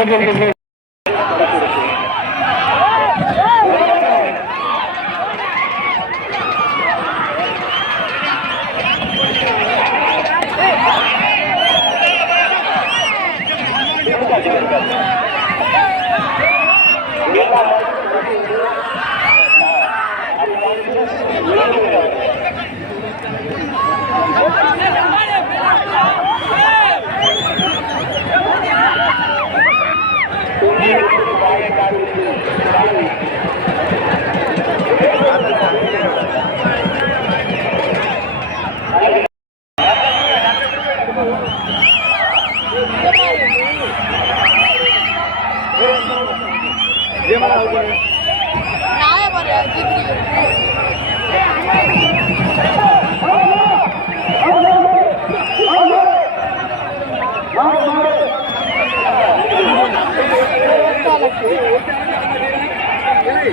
கவலை கொண்டு வந்து பெருமை ஒதுங்கி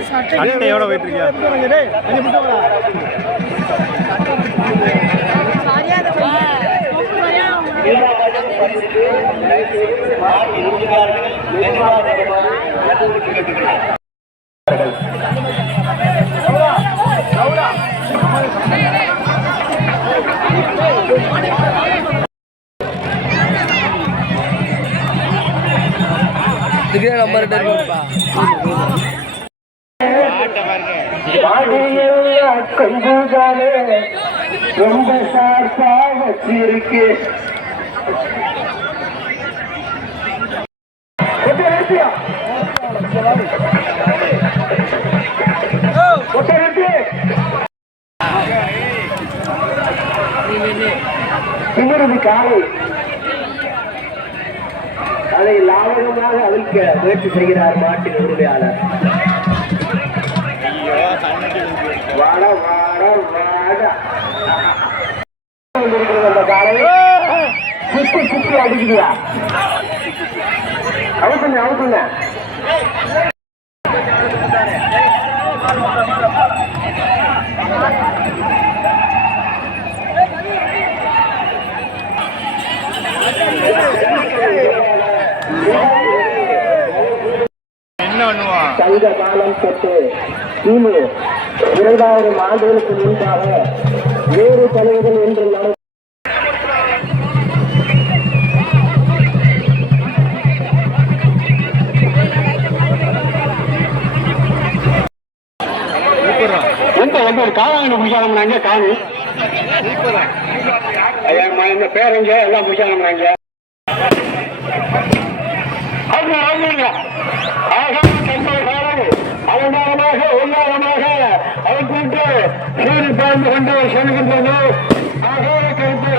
சட்டை எவ்வளோ போயிட்டு இருக்கியா இதுக்கே நம்பர் இருக்குப்பா பாடியெல்லாம் ரொம்ப சார்பா வச்சிருக்கு காலை. அதை லாவகமாக அவிழ்க்க முயற்சி செய்கிறார் மாட்டின் உரிமையாளர். வாட வாட வாட. இருக்கிறது அந்த காலை. சுத்தி சுத்தி அடிக்குதுயா அவுத்துங்க அவுத்துங்க சங்க காலம் கிமு இரண்டாயிரம் ஆண்டுகளுக்கு முன்பாக வேறு தலைவர்கள் என்று நட எந்த முடிச்சாங்க காணி பேரங்க? எல்லாம் முடிச்சாங்க அவங்க அவங்க சூரிய பாய்ந்து கொண்டு செல்கின்றது ஆகார கருப்பு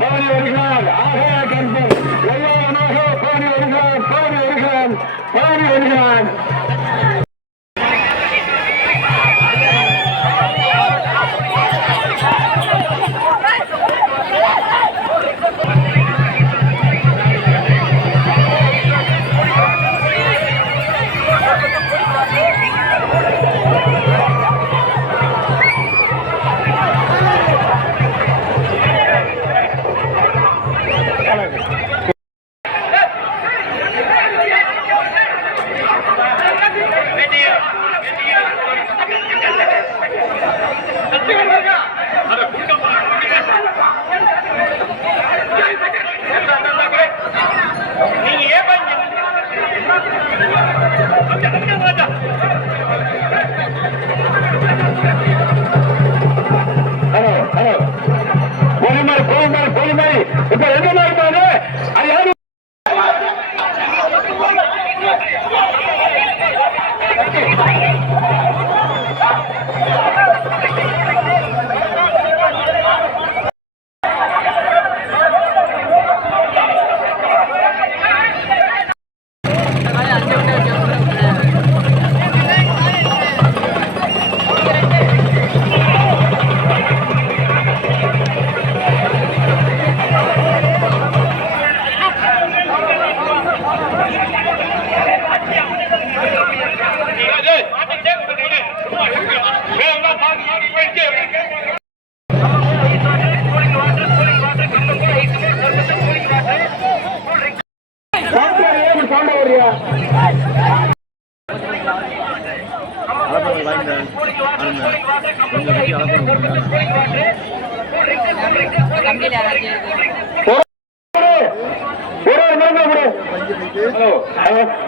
பாடி வருகிறார். ஆகார கருப்பு எல்லாரமாக பாடி வருகிறான் பாடி வருகிறான் பாடி வருகிறான்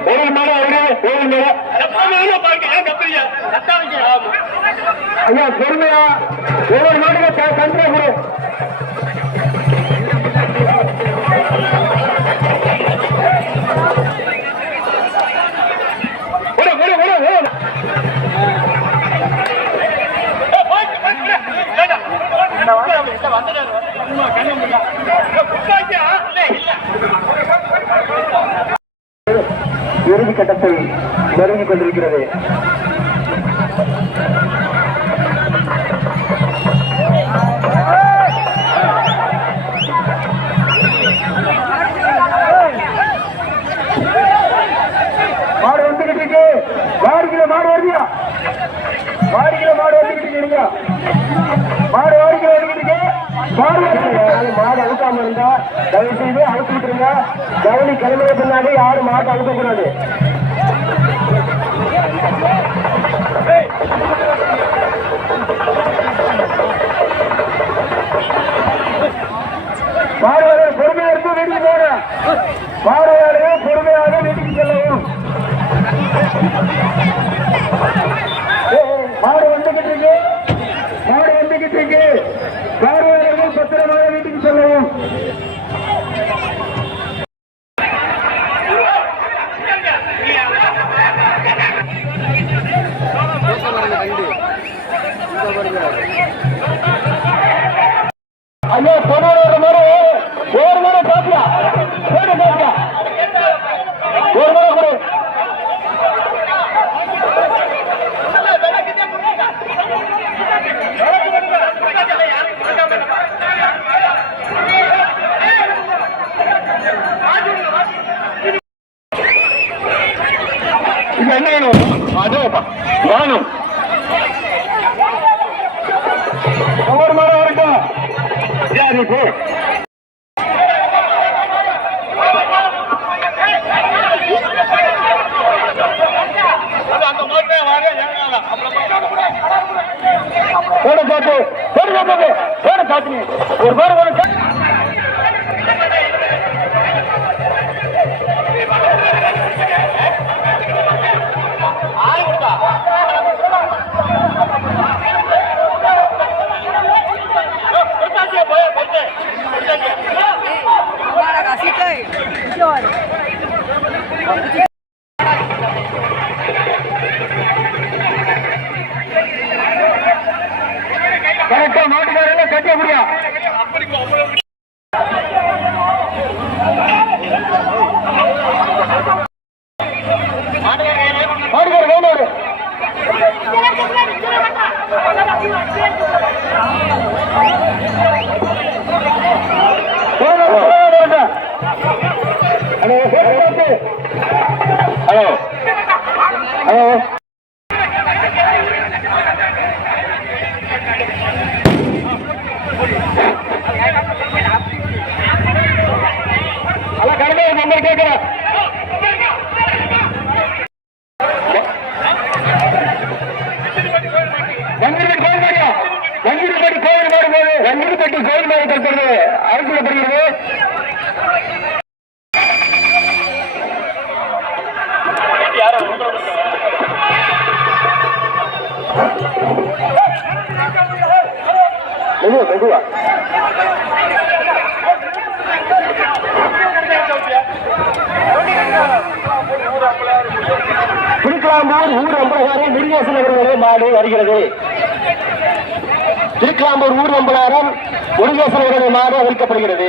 ஒரு மணி ஒரு மணி ஐயா பொறுமையா ஒரு மணி சந்திர குரு மாடு கொண்டிருக்கிறது. மாடு அழுக்காம இருந்தா தயவு செய்து அழுத்து விட்டுருங்க கவனி கிளம்புற பின்னாடி யாரும் மாட்டை அழுக்க கூடாது மாடுவாளர் பொறுமையா இருந்து வீட்டுக்கு போங்க. மாடுவாளர் பொறுமையாக வீட்டுக்கு செல்லவும். ஏய், மாடு வந்துகிட்டு இருக்கு. ஒரு பேர் ஒரு கரெக்டா அதான் கரெக்டா நம்பர் கேட்கிறேன் கோயில் மாடியா கோயில் மாடு போது வங்கிருப்பட்டி கோயில் மாடு கட்டுறது அரசுப்படுகிறது மெதுவா மெதுவா திருக்கலாம்பூர் ஊர் அம்பலகாரம் முருகேசன் அவர்களே மாடு வருகிறது. திருக்கலாம்பூர் ஊர் நம்பலாரம் முருகேசன் அவர்களுடைய மாடு அறிவிக்கப்படுகிறது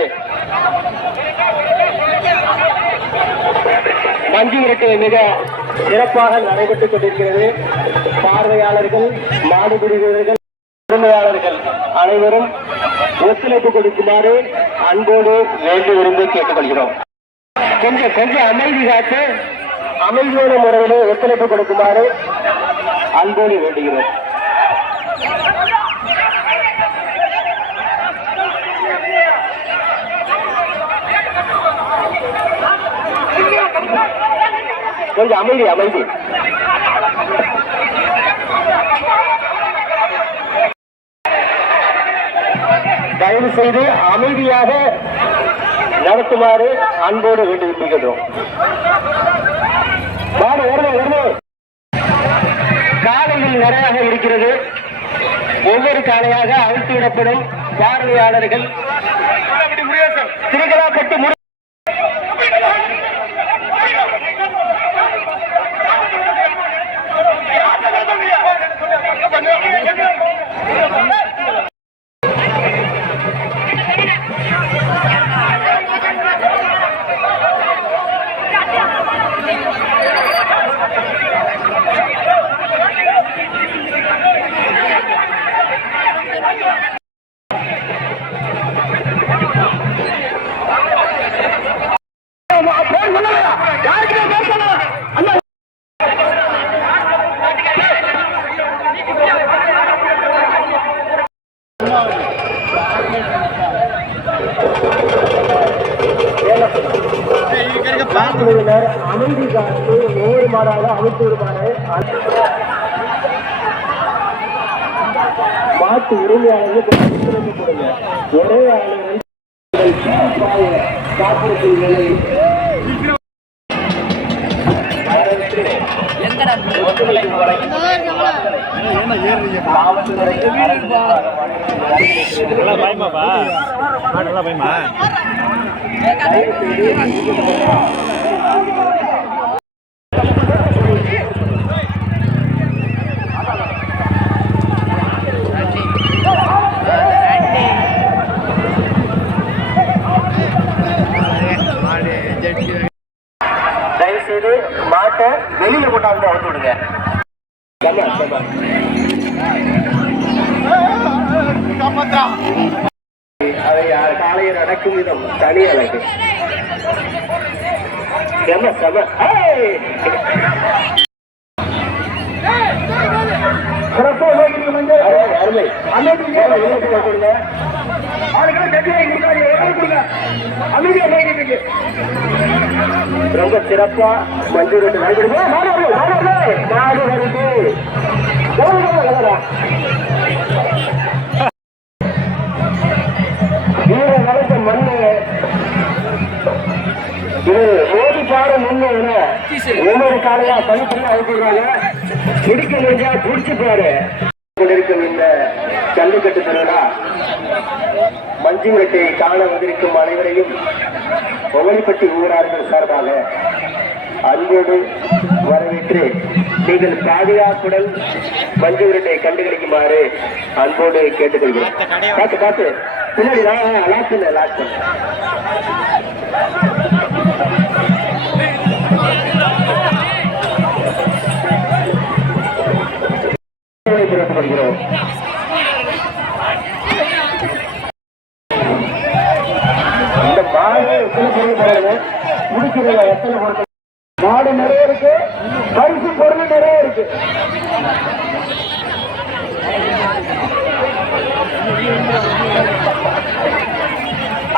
மஞ்சு விரட்டு மிக சிறப்பாக நடைபெற்றுக் கொண்டிருக்கிறது. பார்வையாளர்கள் மாடு பிடிக்கிறவர்கள் உரிமையாளர்கள் அனைவரும் ஒத்துழைப்பு கொடுக்குமாறு அன்போடு வேண்டி விரும்பி கேட்டுக்கொள்கிறோம். கொஞ்சம் கொஞ்சம் அமைதி காத்து அமைதியான முறையிலே ஒத்துழைப்பு கொடுக்குமாறு அன்போடு வேண்டுகிறோம். கொஞ்சம் அமைதி அமைதி. தயவு செய்து அமைதியாக நடத்துமாறு அன்போடு வேண்டியிருக்கின்றோம் நிறையாக இருக்கிறது. ஒவ்வொரு காலையாக அழுத்து விடப்படும் பார்வையாளர்கள் திருகலாப்பட்டு மாட்டு உரிமையாளர்கள் ஒத்துழைப்பு கொடுங்க. ஒரே ஆளுநர் காத்திருக்கும் நிலை நல்லா பயமாப்பா. நல்லா பயமா தயவு செய்து மாட்டை வெளியில வந்து அவுத்து விடுங்க. அதை காலையில் நடக்கும் விதம்? தனி அழகு. செம செம. அருமை, அமைதியை கொடுங்க. அமைதியை ரொம்ப சிறப்பா மஞ்சள் ரெண்டு நடந்த மண்ணு ஒவ்வொரு காலையா தனித்தனியா அனுப்பிடுறாங்க முடிஞ்சா பிடிச்சு பாரு. கொண்டிருக்கும் இந்த ஜல்லிக்கட்டு திருவிழா மஞ்சுவெட்டை காண வந்திருக்கும் அனைவரையும் ஒவலிப்பட்டி ஊரார்கள் சார்பாக அன்போடு வரவேற்று நீங்கள் பாதுகாப்புடன் மஞ்சு உருட்டை கண்டுகளிக்குமாறு அன்போடு கேட்டுக்கொள்கிறோம் பார்த்து பார்த்து பின்னாடி லாஸ்ட் இல்லை லாஸ்ட் இந்த மாடு எத்தனை பொருள் போடுறது முடிக்கிறதுல எத்தனை பொருட்கள்? மாடு நிறைய இருக்கு. பரிசு பொருள் நிறைய இருக்கு.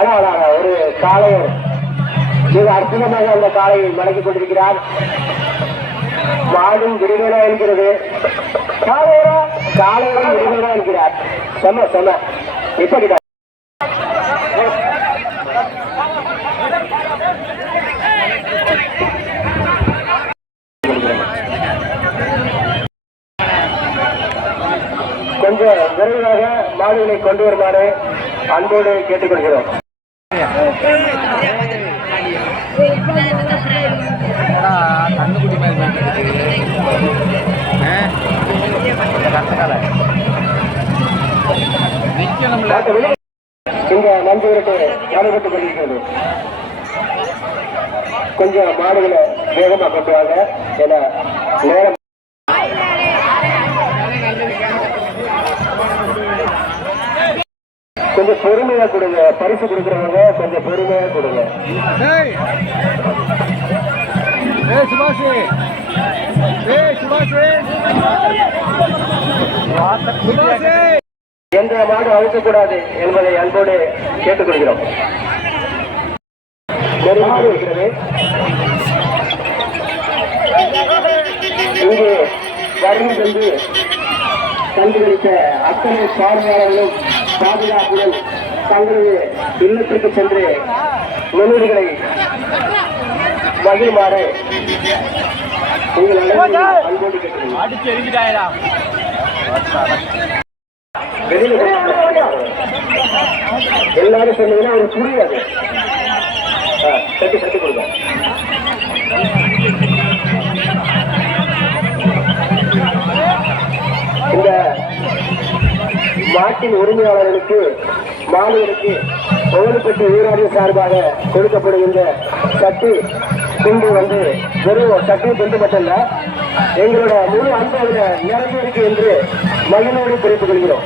அதான், ஒரு காளையர் மிக அற்புதமாக அந்த காளையை மடக்கிக் கொண்டிருக்கிறார். மாடும் விடுதலா என்கிறது காளையரா காளையரும் விடுதலா என்கிறார் செம செம. எப்படி கொஞ்சம் விரைவாக மாடுகளை கொண்டு வருமாறு அன்போடு கேட்டுக்கொள்கிறோம். கண்ணுக்குட்டி மாதிரி மாட்டிக்கிட்டு இங்க நடைபெற்றுக் கொண்டிருக்கிறது. கொஞ்சம் மாடுகளை வேகமா கொண்டு வாங்க. ஏன்னா நேரம் கொஞ்சம் பொறுமையா கொடுங்க. பரிசு கொடுக்குறவங்க கொஞ்சம் பொறுமையா கொடுங்க. சுபாஷ். எந்த மாடு அழுத்தக்கூடாது என்பதை அன்போடு கேட்டுக்கொள்கிறோம். இங்கு வருகை சென்று கண்டுகளித்த அத்தனை பார்வையாளர்களும் பாதுகாப்புடன் தங்களது இல்லத்திற்கு சென்று நினைவுகளை மகிழ்மாறு. எல்லாரும் சொன்னீங்கன்னா ஒரு புரியாது தட்டி தட்டி கொடுங்க. இந்த மாட்டின் உரிமையாளர்களுக்கு மாணவருக்கு ஒவ்வொருப்பட்டு ஊராட்சி சார்பாக கொடுக்கப்படுகின்ற சட்டி துண்டு வந்து வெறும் சட்டி துண்டு மட்டுமல்ல எங்களோட முழு அன்பு அதில் நிறைந்திருக்கு என்று மகிழ்வோடு குறித்துக் கொள்கிறோம்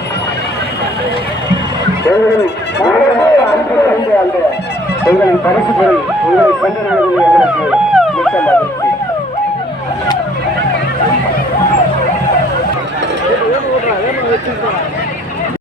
எங்களின் அந்த எங்களின் பரிசு பொருள் உங்களை சென்றடைவதில் எங்களுக்கு மிக்க மகிழ்ச்சி